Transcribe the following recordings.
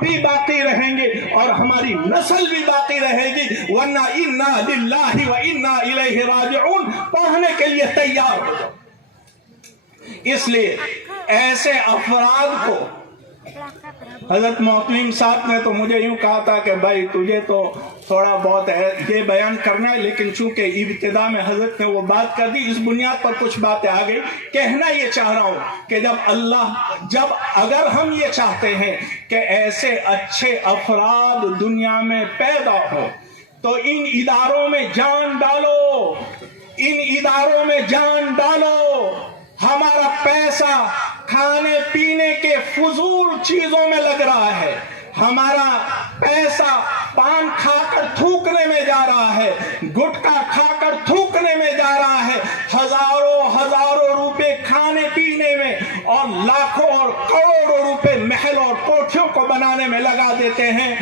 بھی باقی رہیں گے اور ہماری نسل بھی باقی رہے گی، ورنہ انا للہ و انا الیہ راجعون پڑھنے کے لیے تیار ہو جاؤ۔ اس لیے ایسے افراد کو حضرت معتمم صاحب نے تو مجھے یوں کہا تھا کہ بھائی تجھے تو تھوڑا بہت یہ بیان کرنا ہے، لیکن چونکہ ابتدا میں حضرت نے وہ بات کر دی، اس بنیاد پر کچھ باتیں آ گئی۔ کہنا یہ چاہ رہا ہوں کہ جب اگر ہم یہ چاہتے ہیں کہ ایسے اچھے افراد دنیا میں پیدا ہو تو ان اداروں میں جان ڈالو، ان اداروں میں جان ڈالو۔ ہمارا پیسہ کھانے پینے کے فضول چیزوں میں لگ رہا ہے، ہمارا پیسہ پان کھا کر تھوکنے میں جا رہا ہے، گٹکا کھا کر تھوکنے میں جا رہا ہے، ہزاروں روپے کھانے پینے میں اور لاکھوں اور کروڑوں روپے محل اور کوٹھیوں کو بنانے میں لگا دیتے ہیں۔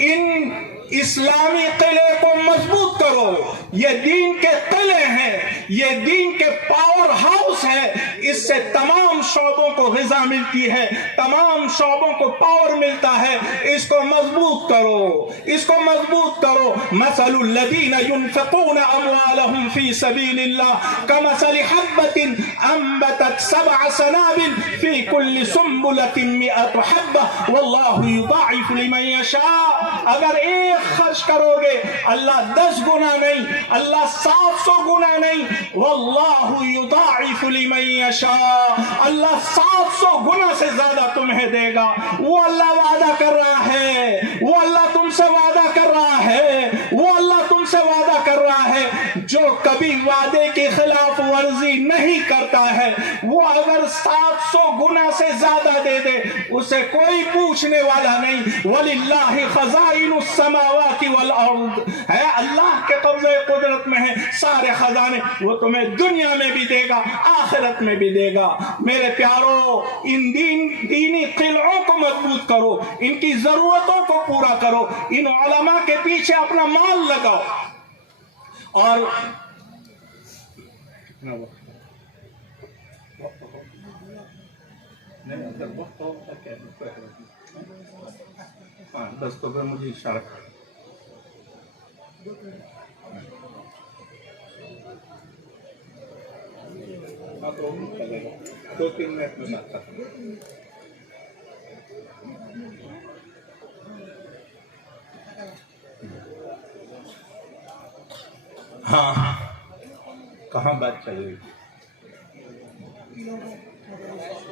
ان اسلامی قلعے کو مضبوط کرو، یہ دین کے قلعے ہیں، یہ دین کے پاور ہاؤس ہے، اس سے تمام شعبوں کو غذا ملتی ہے، تمام شعبوں کو پاور ملتا ہے۔ اس کو مضبوط کرو، اس کو مضبوط کرو۔ مثل الذین ينفقون اموالهم فی سبیل اللہ کمثل حبۃ انبتت 7 سنابل فی کل سنبلۃ 100 حبۃ واللہ یضاعف لمن یشاء۔ اگر ایک خرچ کرو گے اللہ 10 گنا نہیں، اللہ 700 گنا نہیں، واللہ یضاعف لمن یشاء، اللہ 700 گنا سے زیادہ تمہیں دے گا۔ وہ اللہ وعدہ کر رہا ہے، وہ اللہ تم سے وعدہ کر رہا ہے، وہ اللہ تم سے وعدہ کر رہا ہے۔ جو کبھی وعدے کی خلاف ورزی نہیں کرتا ہے وہ اگر 700 گنا سے زیادہ دے دے اسے کوئی پوچھنے والا نہیں۔ وَلِلَّهِ خَزَائِنُ السَّمَاوَاتِ وَالْأَرْضِ، ہے اللہ کے قبضہ قدرت میں ہے سارے خزانے، وہ تمہیں دنیا میں بھی دے گا آخرت میں بھی دے گا۔ میرے پیارو، ان دینی قلعوں کو مضبوط کرو، ان کی ضرورتوں کو پورا کرو، ان علماء کے پیچھے اپنا مال لگاؤ۔ اور بس تو مجھے اشارہ کر 2-3 منٹ میں بات کرتا ہوں۔ ہاں کہاں بات چل رہی؟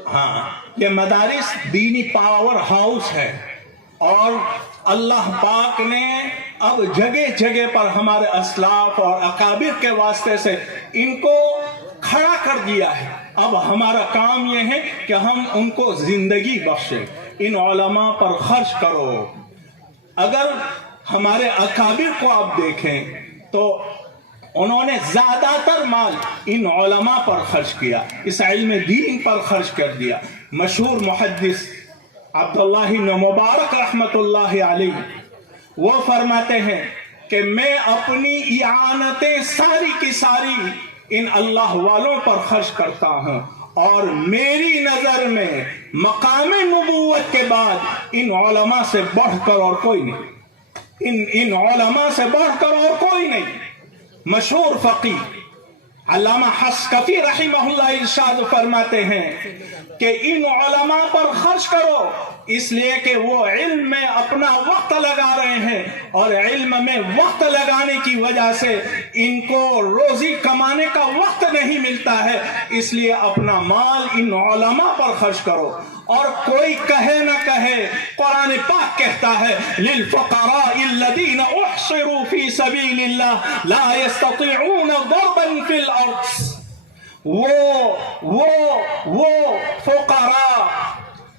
ہاں، یہ مدارس دینی پاور ہاؤس ہے اور اللہ پاک نے اب جگہ جگہ پر ہمارے اسلاف اور اکابر کے واسطے سے ان کو کھڑا کر دیا ہے۔ اب ہمارا کام یہ ہے کہ ہم ان کو زندگی بخشیں، ان علماء پر خرچ کرو۔ اگر ہمارے اکابر کو آپ دیکھیں تو انہوں نے زیادہ تر مال ان علماء پر خرچ کیا، اس علم دین پر خرچ کر دیا۔ مشہور محدث عبداللہ بن مبارک رحمت اللہ علیہ وہ فرماتے ہیں کہ میں اپنی اعانتیں ساری کی ساری ان اللہ والوں پر خرچ کرتا ہوں، اور میری نظر میں مقام نبوت کے بعد ان علماء سے بڑھ کر اور کوئی نہیں، ان علماء سے بڑھ کر اور کوئی نہیں۔ مشہور فقیہ علامہ حسکفی رحمہ اللہ ارشاد فرماتے ہیں کہ ان علماء پر خرچ کرو اس لیے کہ وہ علم میں اپنا وقت لگا رہے ہیں، اور علم میں وقت لگانے کی وجہ سے ان کو روزی کمانے کا وقت نہیں ملتا ہے، اس لیے اپنا مال ان علماء پر خرچ کرو۔ اور کوئی کہے نہ کہے، قرآن پاک کہتا ہے للفقراء الذین احصروا فی سبیل اللہ لا یستطیعون ضربا فی الارض، وہ فقراء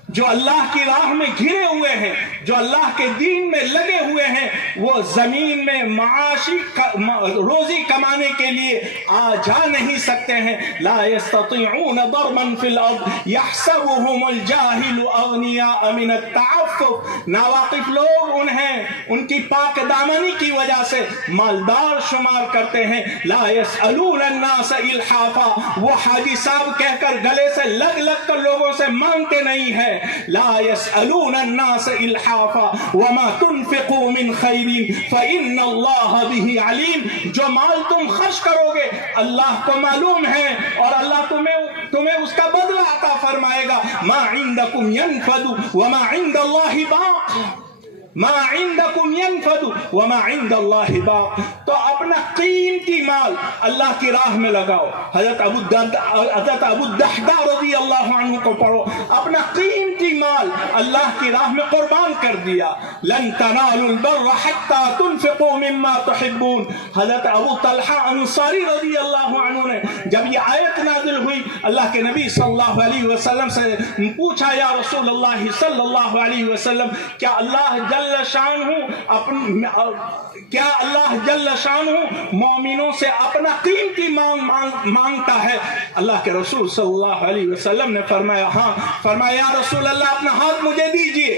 جو اللہ کی راہ میں گھرے ہوئے ہیں، جو اللہ کے دین میں لگے ہوئے ہیں، وہ زمین میں معاشی روزی کمانے کے لیے آ جا نہیں سکتے ہیں۔ لا يستطيعون ضربا في الارض يحسبهم الجاهل اغنياء من التعفف، ناواقف لوگ انہیں ان کی پاک دامنی کی وجہ سے مالدار شمار کرتے ہیں۔ لا يسألون الناس الحافا، وہ حاجی صاحب کہہ کر گلے سے لگ کر لوگوں سے مانگتے نہیں ہے، لا يسألون الناس الحافا وما تنفقوا من خیر فإن اللہ به علیم. جو مال تم خرچ کرو گے اللہ کو معلوم ہے اور اللہ تمہیں اس کا بدلہ عطا فرمائے گا. ما عندکم ينفد وما عند اللہ باق. ما عندکم ينفد وما عند اللہ باق. تو اپنا قیمتی مال اللہ کی راہ میں لگاؤ. حضرت ابو الدحداء رضی اللہ عنہ کو پڑھو, اپنا قیمتی مال اللہ کی راہ میں قربان کر دیا. لن تنالوا البر حتى تنفقوا مما تحبون. حضرت ابو طلحہ انصاری رضی اللہ عنہ نے جب یہ آیت نازل ہوئی اللہ کے نبی صلی اللہ علیہ وسلم سے پوچھا, یا رسول اللہ صلی اللہ علیہ وسلم, کیا اللہ جل شانہ مومنوں سے اپنا قیمتی مانگتا ہے؟ اللہ کے رسول صلی اللہ علیہ وسلم نے فرمایا ہاں. فرمایا یا رسول اللہ اپنا ہاتھ مجھے دیجئے,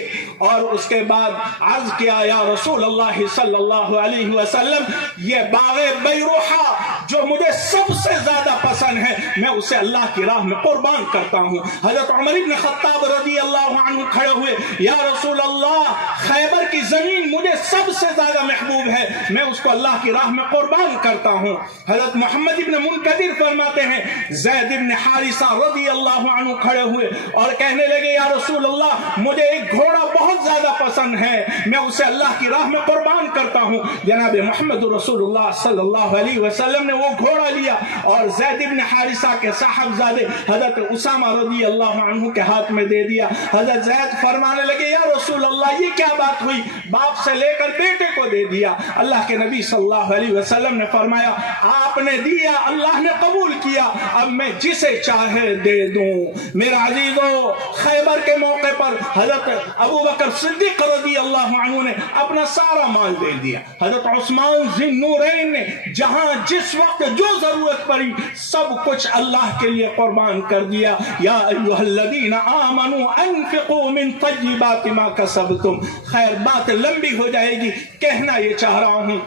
اور اس کے بعد عرض کیا یا رسول اللہ صلی اللہ علیہ وسلم یہ باغ بیروحہ جو مجھے سب سے زیادہ پسند ہے میں اسے اللہ کی راہ میں قربان کرتا ہوں. حضرت عمر بن خطاب رضی اللہ عنہ کھڑے ہوئے, یا رسول اللہ خیبر کی زمین مجھے سب سے زیادہ محبوب ہے, میں اس کو اللہ کی راہ میں قربان کرتا ہوں. حضرت محمد بن منکدر فرماتے ہیں زید بن حارثہ رضی اللہ عنہ کھڑے ہوئے اور کہنے لگے یا رسول اللہ مجھے ایک گھوڑا بہت زیادہ پسند ہے, میں اسے اللہ کی راہ میں قربان کرتا ہوں. جناب محمد رسول اللہ صلی اللہ علیہ وسلم نے وہ گھوڑا لیا اور زید بن حارثہ کے صاحبزادے حضرت اسامہ رضی اللہ عنہ کے ہاتھ میں دے دیا. حضرت زید فرمانے لگے یا رسول اللہ یہ کیا بات ہوئی, باپ سے لے کر بیٹے کو دے دیا. اللہ کے نبی صلی اللہ علیہ وسلم نے فرمایا آپ نے دیا اللہ نے قبول کیا, اب میں جسے چاہے دے دوں. میرا عزیزو خیبر کے موقع پر حضرت ابو بکر صدیق رضی اللہ عنہ نے اپنا سارا مال دے دیا. حضرت عثمان ذی النورین نے جہاں جس وقت جو ضرورت پڑی سب کچھ اللہ کے لیے قربان کر دیا. یا ایھا الذین آمنوا انفقوا من طیبات ما کسبتم. خیر بات لمبی ہو جائے گی, کہنا یہ چاہ رہا ہوں,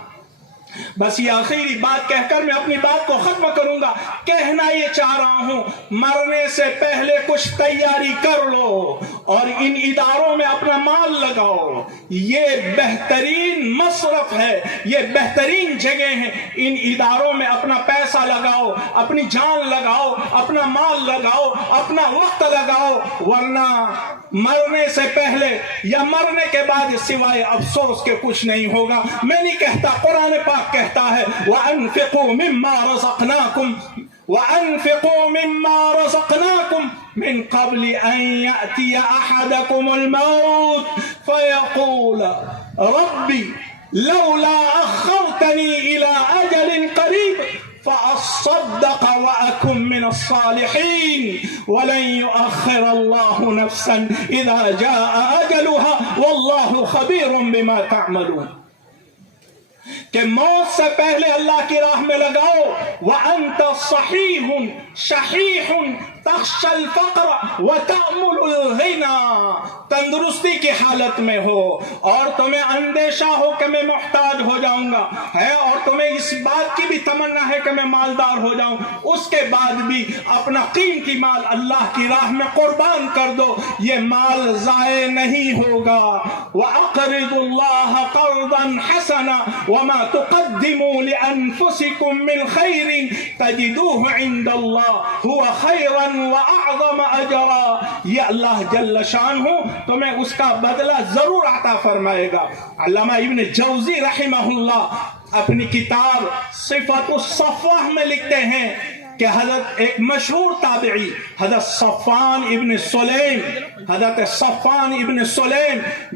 بس یہ آخری بات کہہ کر میں اپنی بات کو ختم کروں گا. کہنا یہ چاہ رہا ہوں مرنے سے پہلے کچھ تیاری کر لو اور ان اداروں میں اپنا مال لگاؤ. یہ بہترین مصرف ہے, یہ بہترین جگہ ہیں. ان اداروں میں اپنا پیسہ لگاؤ, اپنی جان لگاؤ, اپنا مال لگاؤ, اپنا وقت لگاؤ, ورنہ مرنے سے پہلے یا مرنے کے بعد سوائے افسوس کے کچھ نہیں ہوگا. میں نہیں کہتا, قرآن پاک کہتا ہے وَأَنفِقُوا مِمَّا رَزَقْنَاكُمْ وَأَنفِقُوا مِمَّا رَزَقْنَاكُمْ مِنْ قَبْلِ أَنْ يَأْتِيَ أَحَدَكُمُ الْمَوْتُ فَيَقُولَ رَبِّ لَوْلَا أَخَّرْتَنِي إِلَىٰ أَجَلٍ قَرِيبٍ فأصدق وأكن من الصالحين ولن يؤخر الله نفسا إذا جاء أجلها والله خبير بما تعملون. کہ موت سے پہلے اللہ کی راہ میں لگاؤ. وَأَنْتَ صَحِيحٌ شَحِيحٌ تَخْشَى الْفَقْرَ وَتَأْمُلُ الْغِنَى. تندرستی کی حالت میں ہو اور تمہیں اندیشہ ہو کہ میں محتاج ہو جاؤں گا ہے, اور تمہیں اس بات کی بھی تمنا ہے کہ میں مالدار ہو جاؤں, اس کے بعد بھی اپنا قیمتی مال اللہ کی راہ میں قربان کر دو, یہ مال ضائع نہیں ہوگا. وَأَقْرِضُوا اللَّهَ قَرْضًا حَسَنًا وَمَا تُقَدِّمُوا لِأَنفُسِكُم مِّنْ خَيْرٍ تَجِدُوهُ عِندَ اللَّهِ هُوَ خَيْرًا وَأَعْظَمَ أَجْرًا. یہ اللہ جل شانہ تمہیں اس کا بدلہ ضرور عطا فرمائے گا. علامہ ابن جوزی رحمہ اللہ اپنی کتاب صفت الصفوہ میں لکھتے ہیں کہ حضرت ایک مشہور تابعی حضرت صفوان ابن سلیم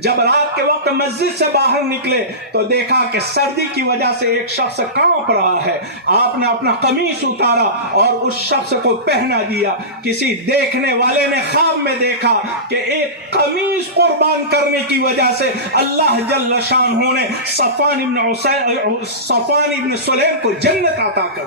جب رات کے وقت مسجد سے باہر نکلے تو دیکھا کہ سردی کی وجہ سے ایک شخص کانپ رہا ہے. آپ نے اپنا قمیص اتارا اور اس شخص کو پہنا دیا. کسی دیکھنے والے نے خواب میں دیکھا کہ ایک قمیص قربان کرنے کی وجہ سے اللہ جل شانہ نے صفوان ابن سلیم کو جنت عطا کر.